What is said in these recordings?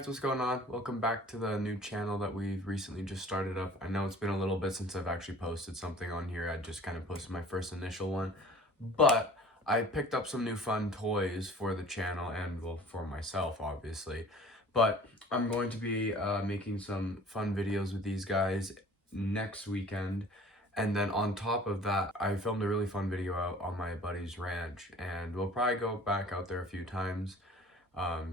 guys, what's going on? Welcome back to the new channel that we've recently just started up. I know it's been a little bit since I've actually posted something on here. I just kind of posted my first initial one, but I picked up some new fun toys for the channel and, well, for myself, obviously. But I'm going to be making some fun videos with these guys next weekend. And then on top of that, I filmed a really fun video out on my buddy's ranch, and we'll probably go back out there a few times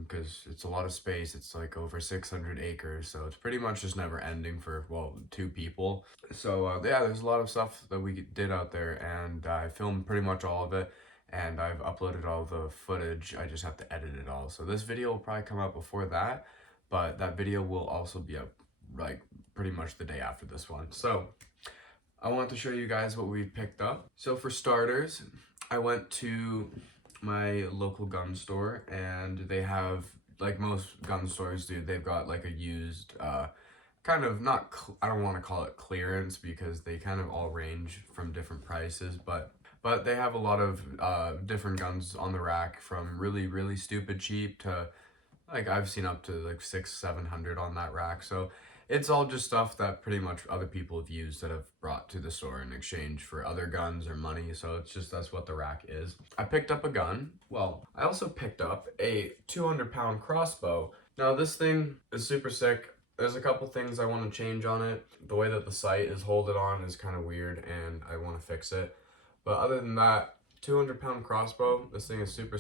because it's a lot of space. It's like over 600 acres, so it's pretty much just never ending for, well, two people. So yeah, there's a lot of stuff that we did out there, and I filmed pretty much all of it, and I've uploaded all the footage. I just have to edit it all. So this video will probably come out before that, but that video will also be up like pretty much the day after this one. So I want to show you guys what we picked up. So for starters, I went to my local gun store, and they have, like most gun stores do, they've got like a used kind of not I don't want to call it clearance because they kind of all range from different prices, but they have a lot of different guns on the rack, from really stupid cheap to, like, I've seen up to like 600-700 on that rack. So it's all just stuff that pretty much other people have used that have brought to the store in exchange for other guns or money. So it's just, that's what the rack is. I picked up a gun. Well, I also picked up a 200-pound crossbow. Now this thing is super sick. There's a couple things I want to change on it. The way that the sight is holded on is kind of weird, and I want to fix it. But other than that, 200-pound crossbow, this thing is super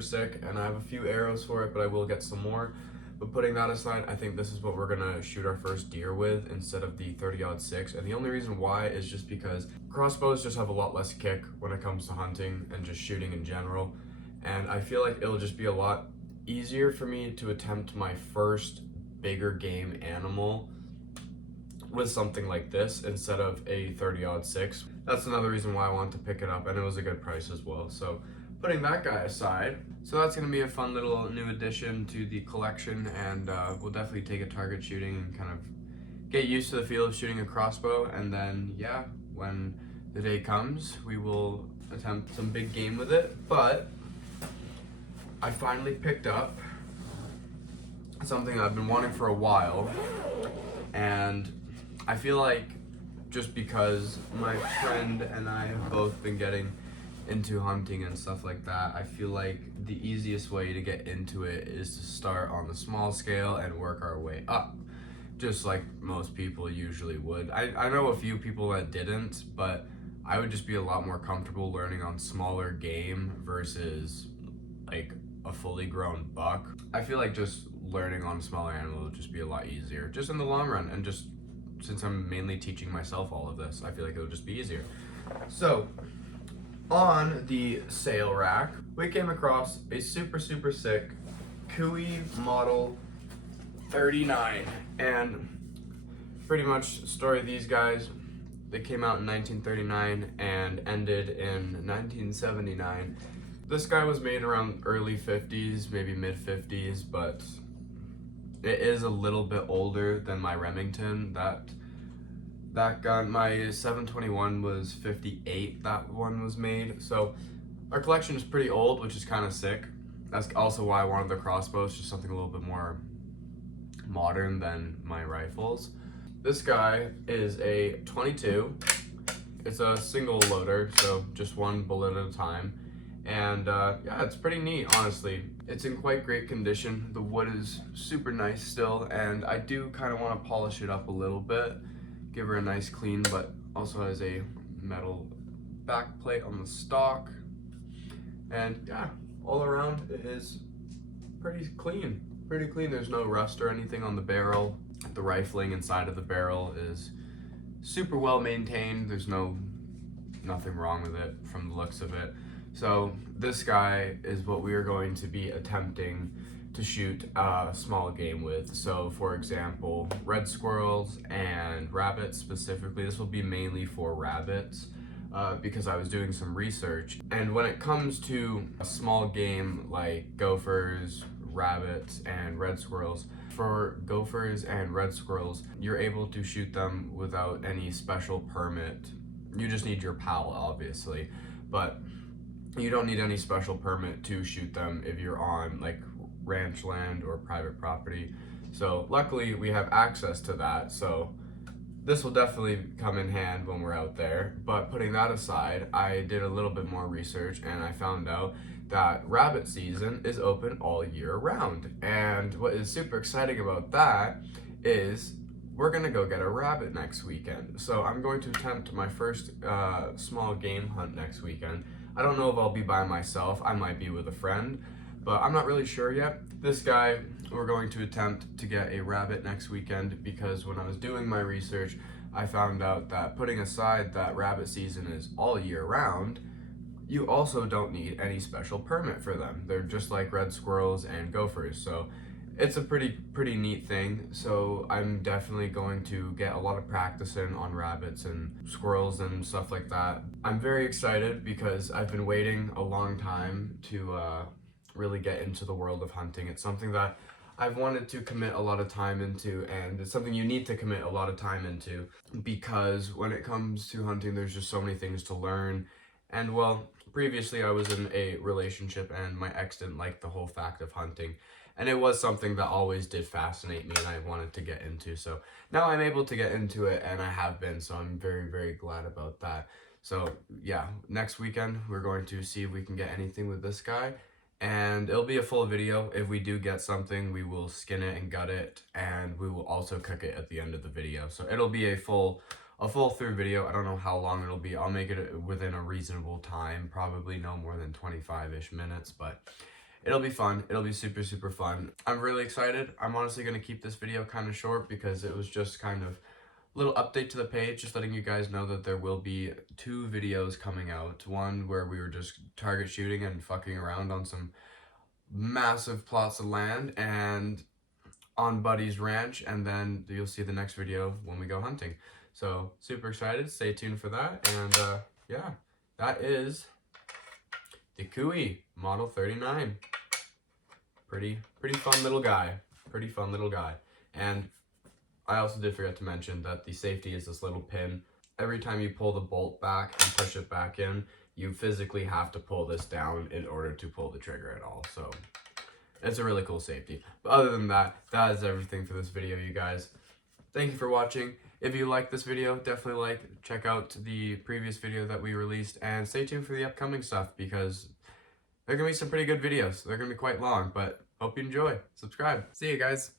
sick, and I have a few arrows for it, but I will get some more. But putting that aside, I think this is what we're gonna shoot our first deer with instead of the 30-06. And the only reason why is just because crossbows just have a lot less kick when it comes to hunting and just shooting in general. And I feel like it'll just be a lot easier for me to attempt my first bigger game animal with something like this instead of a 30-06. That's another reason why I want to pick it up, and it was a good price as well. So putting that guy aside, so that's going to be a fun little new addition to the collection, and we'll definitely take a target shooting and kind of get used to the feel of shooting a crossbow. And then, yeah, when the day comes, we will attempt some big game with it. But I finally picked up something I've been wanting for a while, and I feel like just because my friend and I have both been getting into hunting and stuff like that, I feel like the easiest way to get into it is to start on the small scale and work our way up, just like most people usually would. I know a few people that didn't, but I would just be a lot more comfortable learning on smaller game versus like a fully grown buck. I feel like just learning on a smaller animal would just be a lot easier, just in the long run, and just since I'm mainly teaching myself all of this, I feel like it'll just be easier. So on the sale rack, we came across a super sick Cooey Model 39, and pretty much the story of these guys, they came out in 1939 and ended in 1979. This guy was made around early 50s, maybe mid 50s, but it is a little bit older than my Remington. That gun, my 721 was 58, that one was made. So our collection is pretty old, which is kind of sick. That's also why I wanted the crossbow. It's just something a little bit more modern than my rifles. This guy is a 22. It's a single loader, so just one bullet at a time. And yeah, it's pretty neat, honestly. It's in quite great condition. The wood is super nice still, and I do kind of want to polish it up a little bit, give her a nice clean, but also has a metal back plate on the stock. And yeah, all around it is pretty clean. There's no rust or anything on the barrel. The rifling inside of the barrel is super well maintained. There's nothing wrong with it from the looks of it. So this guy is what we are going to be attempting to shoot small game with. So for example, red squirrels and rabbits specifically. This will be mainly for rabbits because I was doing some research. And when it comes to a small game like gophers, rabbits, and red squirrels, for gophers and red squirrels, you're able to shoot them without any special permit. You just need your PAL, obviously, but you don't need any special permit to shoot them if you're on like ranch land or private property. So luckily we have access to that, so this will definitely come in hand when we're out there. But putting that aside, I did a little bit more research and I found out that rabbit season is open all year round. And what is super exciting about that is we're gonna go get a rabbit next weekend. So I'm going to attempt my first small game hunt next weekend. I don't know if I'll be by myself, I might be with a friend, but I'm not really sure yet. This guy, we're going to attempt to get a rabbit next weekend because when I was doing my research, I found out that putting aside that rabbit season is all year round, you also don't need any special permit for them. They're just like red squirrels and gophers. So it's a pretty neat thing. So I'm definitely going to get a lot of practice in on rabbits and squirrels and stuff like that. I'm very excited because I've been waiting a long time to really get into the world of hunting. It's something that I've wanted to commit a lot of time into, and it's something you need to commit a lot of time into because when it comes to hunting, there's just so many things to learn. And well, previously I was in a relationship and my ex didn't like the whole fact of hunting. And it was something that always did fascinate me and I wanted to get into. So now I'm able to get into it and I have been. So I'm very, very glad about that. So yeah, next weekend we're going to see if we can get anything with this guy. And it'll be a full video. If we do get something, we will skin it and gut it. And we will also cook it at the end of the video. So it'll be a full through video. I don't know how long it'll be. I'll make it within a reasonable time. Probably no more than 25-ish minutes. But it'll be fun. It'll be super, super fun. I'm really excited. I'm honestly going to keep this video kind of short because it was just kind of a little update to the page, just letting you guys know that there will be 2 videos coming out. One where we were just target shooting and fucking around on some massive plots of land and on Buddy's ranch, and then you'll see the next video when we go hunting. So super excited. Stay tuned for that. And yeah, that is the Kui Model 39. Pretty fun little guy. Pretty fun little guy. And I also did forget to mention that the safety is this little pin. Every time you pull the bolt back and push it back in, you physically have to pull this down in order to pull the trigger at all. So it's a really cool safety. But other than that, that is everything for this video, you guys. Thank you for watching. If you like this video, definitely check out the previous video that we released, and stay tuned for the upcoming stuff because they're going to be some pretty good videos. They're going to be quite long, but hope you enjoy. Subscribe. See you guys.